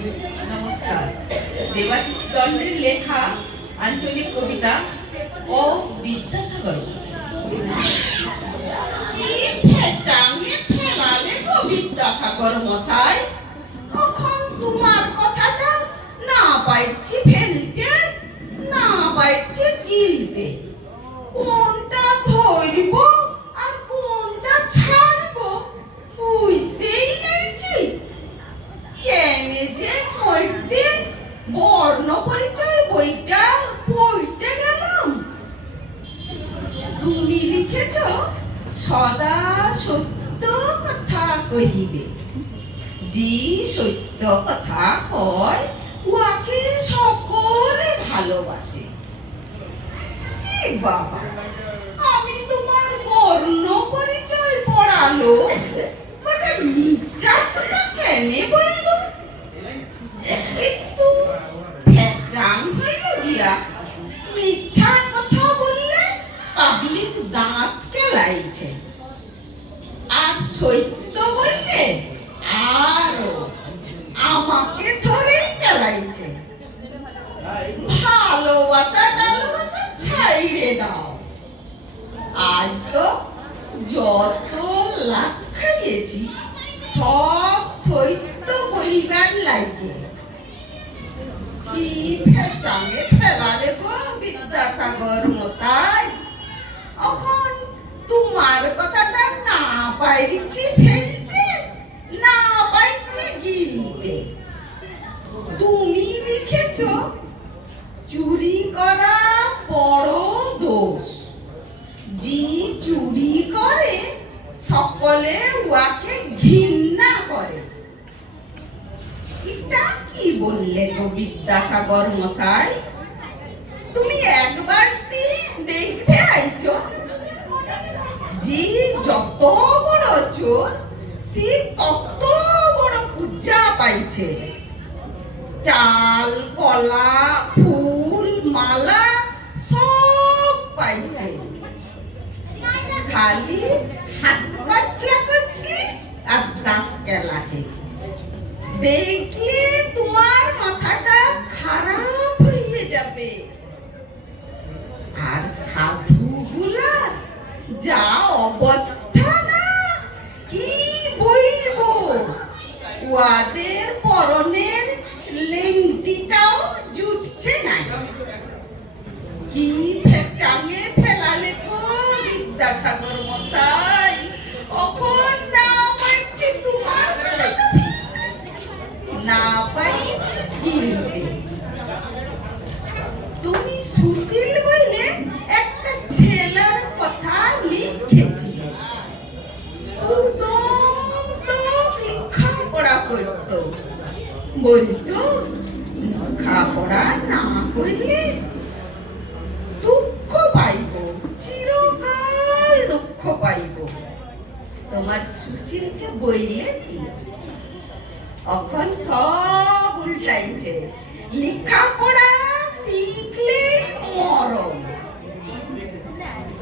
নমস্কার। দণ্ডের লেখা আঞ্চলিক কবিতা ও বিদ্যাসাগর। বিদ্যাসাগর মশাই? কখন তোমার কথাটা না পাইছি ফেলতে, না পাইছি গিলতে? কোনটা ধরব আর কোনটা ছাড়ব বুঝতেই লাগছি কেনে যে মরতে বর্ণ পরিচয় বইটা পড়তে গেলাম। তুমি লিখেছ, সদা সত্য কথা কহিবে। যে সত্য কথা কয়, উহাকে সকলে ভালোবাসে। বাবা, আমি তোমার বর্ণ পরিচয় পড়ালো মিথ্যা কেনে বলব একটু ভেজাম হইল গিয়া মিথ্যা কথা বললে পাবলিক দাঁত কেলাইছে আর সত্য বললে আরও আমাকে ধরেই কেলাইছে ভালোবাসা টালোবাসা ছাইড়ে দাও। আজ তো যত লাখ খাইয়েছি, সব সত্য বইবার লাগে। কি ফেচাঙে ফেলালে গো বিদ্যাসাগর মশাই? এখন তোমার পাইছি ফেলতে, না পাইছি গিলতে। তুমি লিখেছ, চুরি করা বড় দোষ। যে চুরি করে, সকলে উহাকে ঘৃণা করে। এটা কি বললে গো বিদ্যাসাগর মশাই? তুমি একবার দেখবে আইছো? যে যত বড় চোর, সে তত বড় পূজা পাইছে। চাল, কলা, ফুল, মালা সব পাইছে। খালি হাত কচলা কচলি আর দাঁত কেলাকে দেখলে তোমার মাথাটা খারাপ হয়ে যাবে। আর সাধুগুলার যা অবস্থা না? কি বলব? ওয়াদের পরনের লেংটিটাও জুটছে না। কি ফেচাঙে ফেলালে কো বিদ্যাসাগর মশাই অখন না পাচ্ছি তোমার কথাটা না পাইছি কিনতে তুমি সুশীল বইলে একটা ছেলের কথা লিখেছিলে একদম তো লেখাপড়া করতো বলতো লেখাপড়া না করলে দুঃখ পাইব, চিরকাল দুঃখ পাইব। তোমার সুশীলকে বইলে দিল। এখন সব উল্টাইছে। লেখাপড়া শিখলে মরম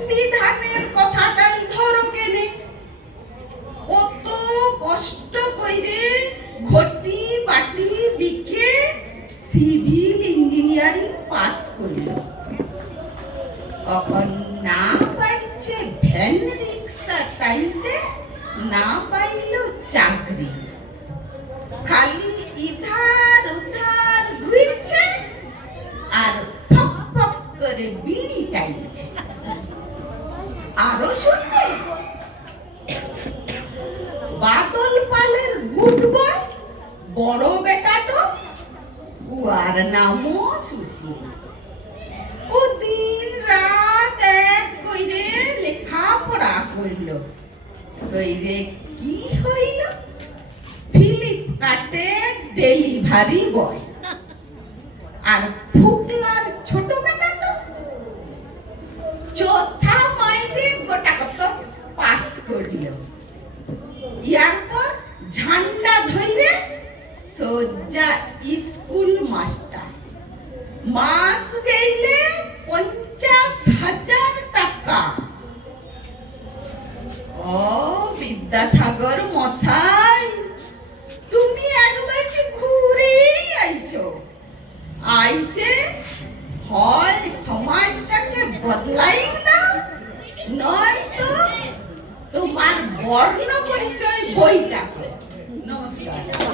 বিধানের কথাটাই ইঞ্জিনিয়ারিং পাস করল। এখন না পাইছে ভ্যান রিক্সা টাইতে না পাইল চাকরি। খালি ইধার উধার ঘুরছে আর ফক ফক করে বিড়ি টাইছে আরও শুনবে বাদল পালের গুড বয়, বড় বেটাটো ও দিন রাত এক কইরে লেখাপড়া করল কইরে কি হইল ফ্লিপকার্টে ডেলিভারি বয় আর ফুকলার ছোট চৌথা মাইরে গোটা কত পাস করল ইয়ার পর ঝান্ডা ধইরে সোজা স্কুল মাস গেইলে পঞ্চাশ হাজার টাকা। ও, বিদ্যাসাগর মশাই, তুমি একবার কি ঘুরে আইছো? আইছে হয় সমাজটাকে বদলাই না নয় তো তোমার বর্ণ পরিচয় বইটা নমস্কার।